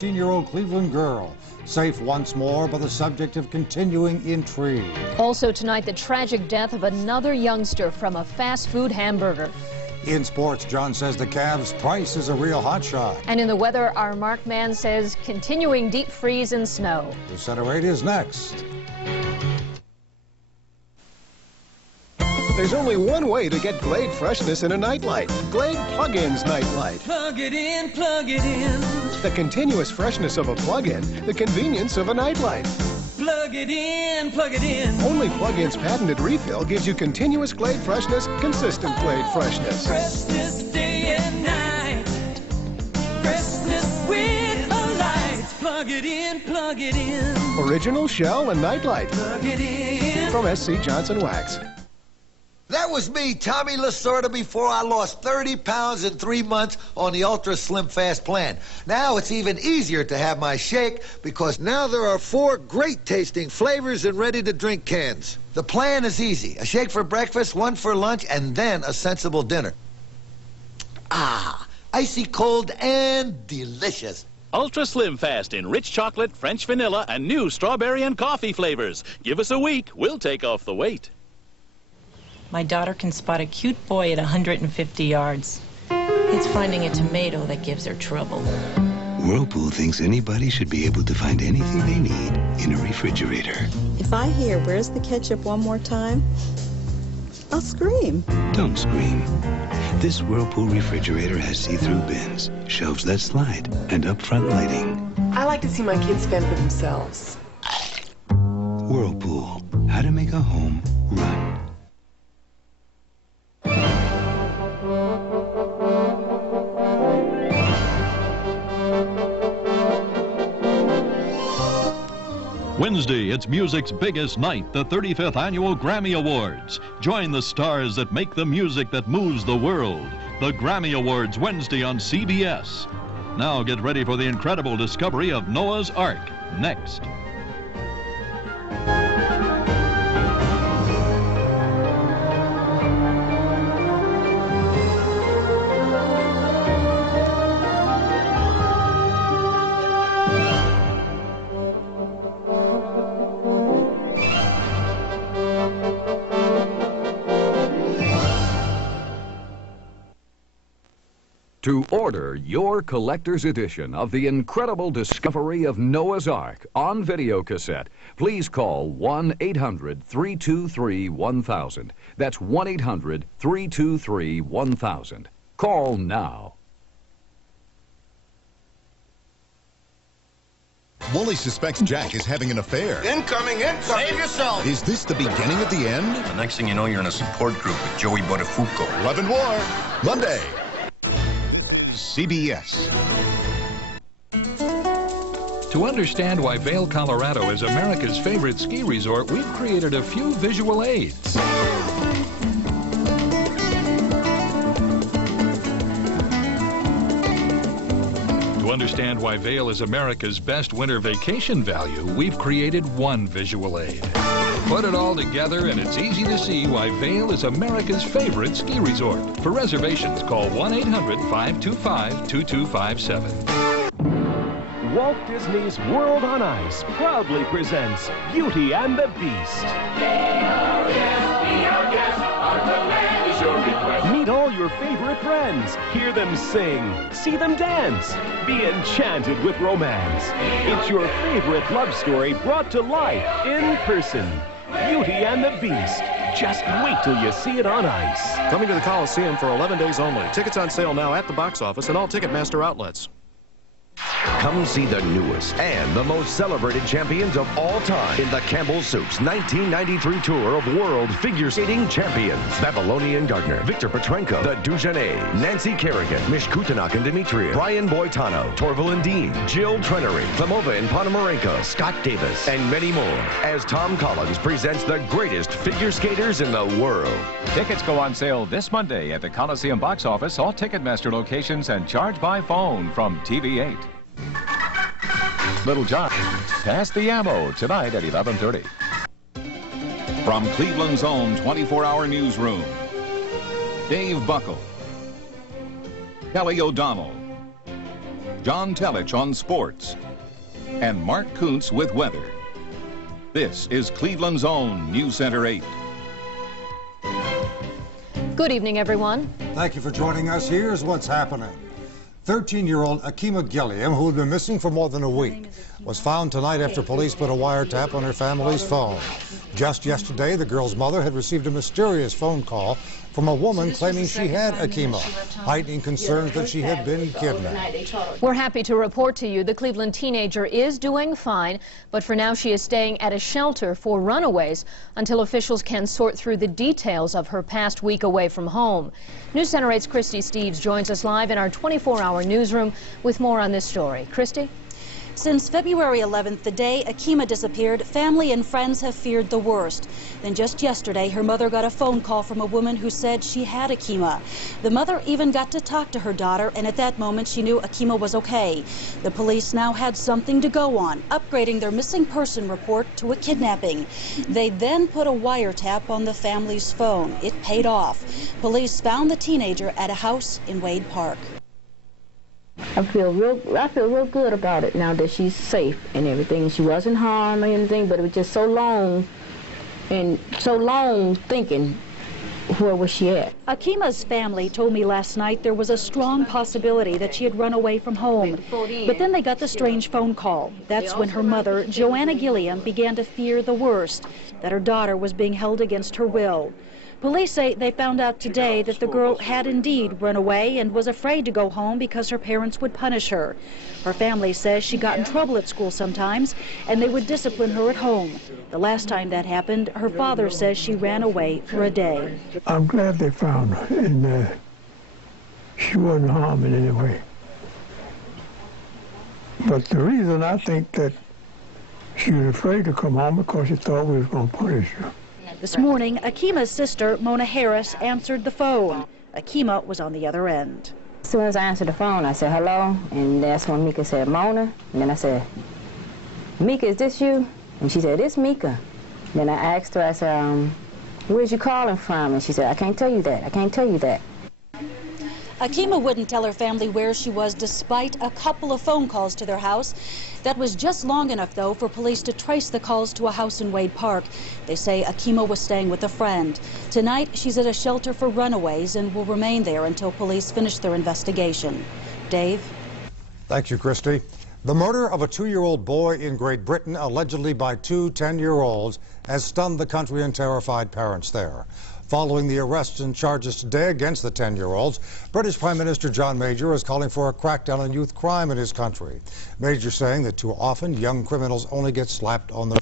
18-year-old Cleveland girl, safe once more, but the subject of continuing intrigue. Also tonight, the tragic death of another youngster from a fast food hamburger. In sports, John says the Cavs' Price is a real hotshot. And in the weather, our Mark Man says continuing deep freeze and snow. Center 8 is next. There's only one way to get Glade freshness in a nightlight. Glade Plug-ins Nightlight. Plug it in, plug it in. The continuous freshness of a plug-in, the convenience of a nightlight. Plug it in, plug it in. Only Plug-in's patented refill gives you continuous Glade freshness, consistent Glade freshness. Freshness day and night. Freshness with a light. Plug it in, plug it in. Original shell and nightlight. Plug it in. From SC Johnson Wax. That was me, Tommy Lasorda, before I lost 30 pounds in 3 months on the Ultra Slim Fast plan. Now it's even easier to have my shake because now there are 4 great-tasting flavors in ready-to-drink cans. The plan is easy. A shake for breakfast, 1 for lunch, and then a sensible dinner. Ah, icy cold and delicious. Ultra Slim Fast in rich chocolate, French vanilla, and new strawberry and coffee flavors. Give us a week. We'll take off the weight. My daughter can spot a cute boy at 150 yards. It's finding a tomato that gives her trouble. Whirlpool thinks anybody should be able to find anything they need in a refrigerator. If I hear, "Where's the ketchup?" one more time, I'll scream. Don't scream. This Whirlpool refrigerator has see-through bins, shelves that slide, and up-front lighting. I like to see my kids fend for themselves. Whirlpool, how to make a home run. Wednesday, it's music's biggest night, the 35th Annual Grammy Awards. Join the stars that make the music that moves the world. The Grammy Awards, Wednesday on CBS. Now get ready for the incredible discovery of Noah's Ark, next. To order your collector's edition of the incredible discovery of Noah's Ark on video cassette, please call 1-800-323-1000. That's 1-800-323-1000. Call now. Wooly suspects Jack is having an affair. Incoming! Save yourself! Is this the beginning of the end? The next thing you know, you're in a support group with Joey Buttafuoco. Love and War, Monday. CBS. To understand why Vail, Colorado is America's favorite ski resort, we've created a few visual aids. To understand why Vail is America's best winter vacation value, we've created one visual aid. Put it all together and it's easy to see why Vail is America's favorite ski resort. For reservations, call 1-800-525-2257. Walt Disney's World on Ice proudly presents Beauty and the Beast. Meet all your favorite friends, hear them sing, see them dance, be enchanted with romance. It's your favorite love story brought to life in person. Beauty and the Beast. Just wait till you see it on ice. Coming to the Coliseum for 11 days only. Tickets on sale now at the box office and all Ticketmaster outlets. Come see the newest and the most celebrated champions of all time in the Campbell Soups 1993 tour of World Figure Skating Champions. Babylonian Gardner, Victor Petrenko, the Dujanets, Nancy Kerrigan, Mish Kutenak and Dimitriев, Brian Boitano, Torval and Dean, Jill Trenery, Klimova and Ponomarenko, Scott Davis, and many more as Tom Collins presents the greatest figure skaters in the world. Tickets go on sale this Monday at the Coliseum box office, all Ticketmaster locations, and charge by phone from TV8. Little John, pass the ammo tonight at 11:30. From Cleveland's own 24-hour newsroom, Dave Buckle, Kelly O'Donnell, John Telich on sports, and Mark Kuntz with weather. This is Cleveland's own News Center 8. Good evening, everyone. Thank you for joining us. Here's what's happening. 13-year-old Akima Gilliam, who had been missing for more than a week, was found tonight after police put a wiretap on her family's phone. Just yesterday, the girl's mother had received a mysterious phone call from a woman claiming she had Akima, heightening concerns that she had been kidnapped. We're happy to report to you the Cleveland teenager is doing fine, but for now she is staying at a shelter for runaways until officials can sort through the details of her past week away from home. News Center 8's Christy Steves joins us live in our 24-hour newsroom with more on this story. Christy? Since February 11th, the day Akima disappeared, family and friends have feared the worst. Then just yesterday, her mother got a phone call from a woman who said she had Akima. The mother even got to talk to her daughter, and at that moment she knew Akima was okay. The police now had something to go on, upgrading their missing person report to a kidnapping. They then put a wiretap on the family's phone. It paid off. Police found the teenager at a house in Wade Park. I feel real good about it now that she's safe and everything. She wasn't harmed or anything, but it was just so long thinking, where was she at? Akima's family told me last night there was a strong possibility that she had run away from home. But then they got the strange phone call. That's when her mother, Joanna Gilliam, began to fear the worst, that her daughter was being held against her will. Police say they found out today that the girl had indeed run away and was afraid to go home because her parents would punish her. Her family says she got in trouble at school sometimes and they would discipline her at home. The last time that happened, her father says she ran away for a day. I'm glad they found her, and she wasn't harmed in any way. But the reason I think that she was afraid to come home because she thought we was going to punish her. This morning, Akima's sister, Mona Harris, answered the phone. Akima was on the other end. As soon as I answered the phone, I said, hello, and that's when Mika said, Mona, and then I said, Mika, is this you? And she said, it's Mika. Then I asked her, I said, where's you calling from? And she said, I can't tell you that, I can't tell you that. Akima wouldn't tell her family where she was despite a couple of phone calls to their house. That was just long enough, though, for police to trace the calls to a house in Wade Park. They say Akima was staying with a friend. Tonight, she's at a shelter for runaways and will remain there until police finish their investigation. Dave? Thank you, Christy. The murder of a 2-year-old boy in Great Britain, allegedly by two 10-year-olds, has stunned the country and terrified parents there. Following the arrests and charges today against the 10-year-olds, British Prime Minister John Major is calling for a crackdown on youth crime in his country. Major saying that too often young criminals only get slapped on the